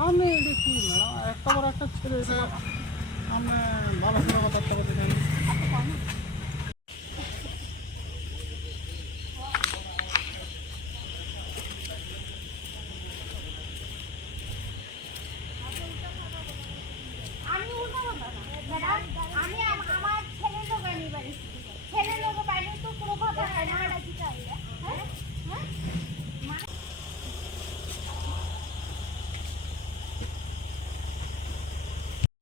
আমি দেখি একটা বড় একটা ছেলে আমি ভালো করে কথাবার্তা করতেছেন আমি উঠাবো না ম্যাডাম আমি আম- আমার ছেলের লোক আমি বাড়ি ছেলের লোক বাইরে তো পুরো কথা হয় না এটা কি চাই হ্যাঁ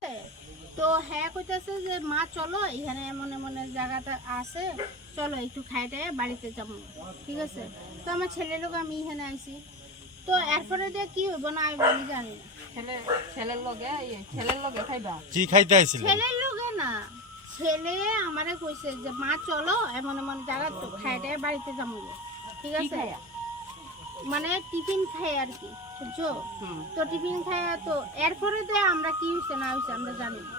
হ্যাঁ তো হ্যাঁ কইতেছে যে মা চলো এখানে এমন এমন জায়গাটা আছে চলো একটু খাইতে বাড়িতে যাব। ঠিক আছে? তো আমার ছেলের লোক আমি এখানে আইছি। তো এরপরে দিয়ে কি হইব না আমি আমি জানি না। ছেলে ছেলের লগে ছেলের লগে খাইবা? কি খাইতে আইছিলেন? ছেলের লোকে না। ছেলে আমারে কইছে যে মা চলো এমন এমন জায়গা তো খাইতে বাড়িতে যাব। ঠিক আছে? মানে টিফিন খাই আর কি বুঝছ? তো টিফিন খাই তো এরপরে তো আমরা কি হয়েছে না হইছে আমরা জানি না।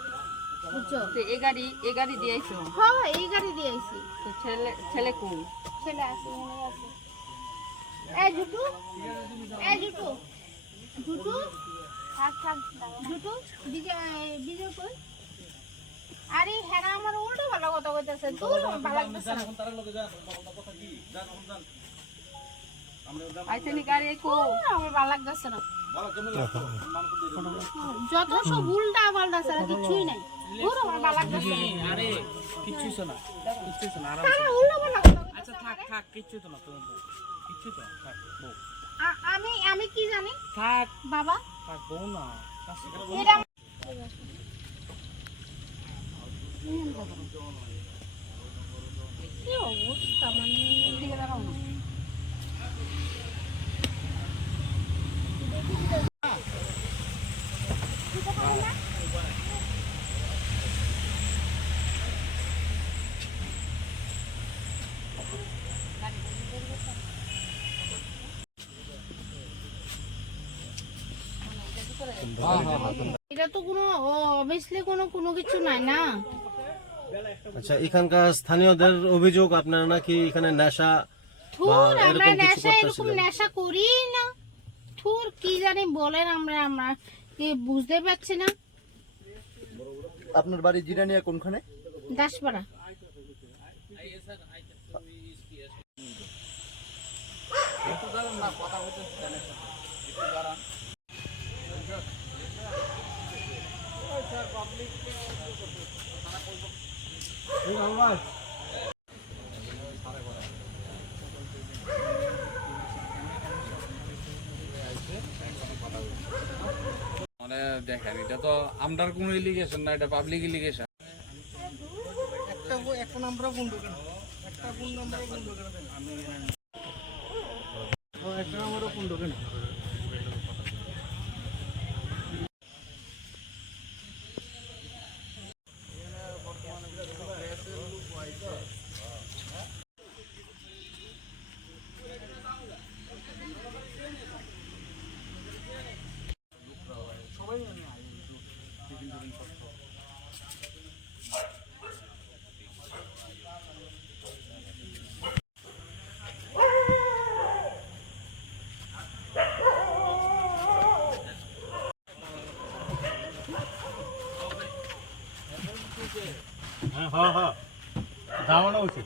বুঝছ? তো এ গাড়ি এ গাড়ি দিয়েছ হ্যাঁ এই গাড়ি দিয়ে আইছি। তো ছেলে ছেলে কোন ছেলে আছে মনে আছে। এই জুটু। এই জুটু। জুটু। থাক থাক জুটু দিকে দিকে কই? আরে হ্যাঁ আমার উল্টো ভালো কথা কইতেছে। তুই ভালো লাগতেছে না। গাড়ি কো। আমার ভালো লাগতেছে না। যত সব উল্টা পাল্টা ছাড়া কিছুই নাই। আরে কিচ্ছু শোনা কিচ্ছু শোনা আরাম কইতেছে। আচ্ছা থাক থাক কিচ্ছু তো না তুমি কিচ্ছু তো থাক বউ। আমি আমি কি জানি? থাক বাবা? থাক বউ না এটা কি অবস্থা মানে? এদিকে দাঁড়াও না। এটা তো কোনো অবভিয়াসলি কোনো কোনো কিছু নাই না। আচ্ছা এখানকার স্থানীয়দের অভিযোগ আপনারা নাকি এখানে নেশা থুর আমরা নেশা এরকম। নেশা করি না। থুর কি জানি বলেন আমরা আমরা কি বুঝতে পারছি না। আপনার বাড়ি জিরানিয়া কোনখানে? দাসপাড়া। মানে দেখেন, এটা তো আমরার কোনো ইলিগেশন না, এটা পাবলিক ইলিগেশন একটা একটা নাম্বার বন্ধ কেন একটা কোন নাম্বার বন্ধ কেন আমি একটা নাম্বার বন্ধ কেন হ্যাঁ হ্যাঁ যাওয়ানো উচিত